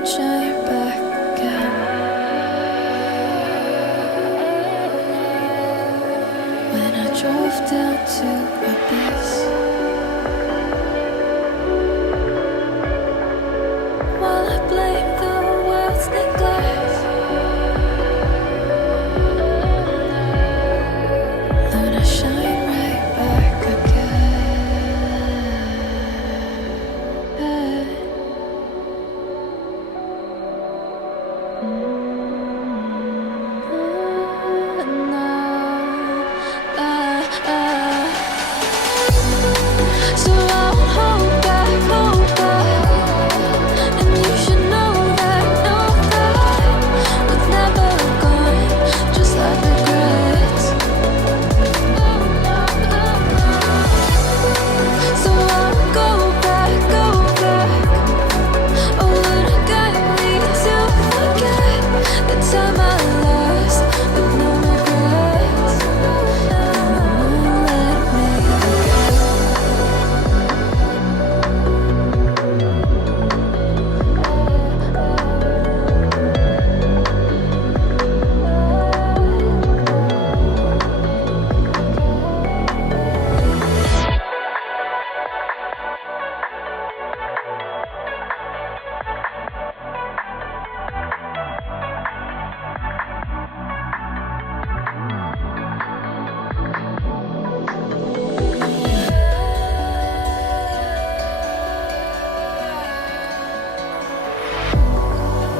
moonshine back again. When I drove down to my base, while I blame the world's neglect, then I shine right back again. So I won't hold back, and you should know that, what's never gone, just like regrets. So I won't go back, oh, would it guide me to forget the time I lost with no regrets? Won't let me forget.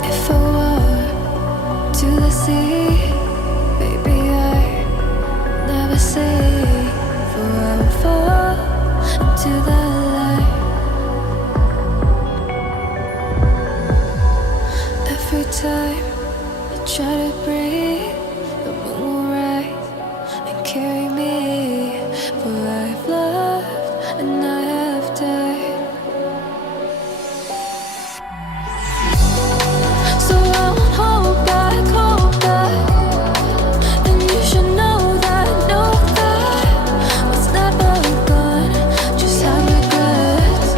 If I walk to the sea, baby, I never say, for I will fall into the light. Every time I try to breathe, the moon will rise and carry me, for I have loved and I have died. So I won't hold back, and you should know that, what's never gone, just have regrets.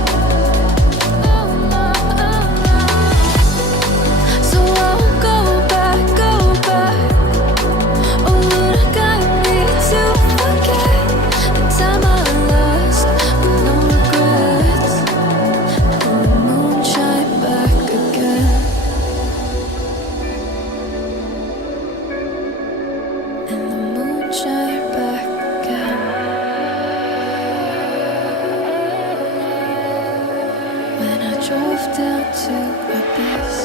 So I won't go back, oh, would it guide me to forget the time I lost with no regrets? And the moonshine back again. And the moonshine back again. When I drove down to my base,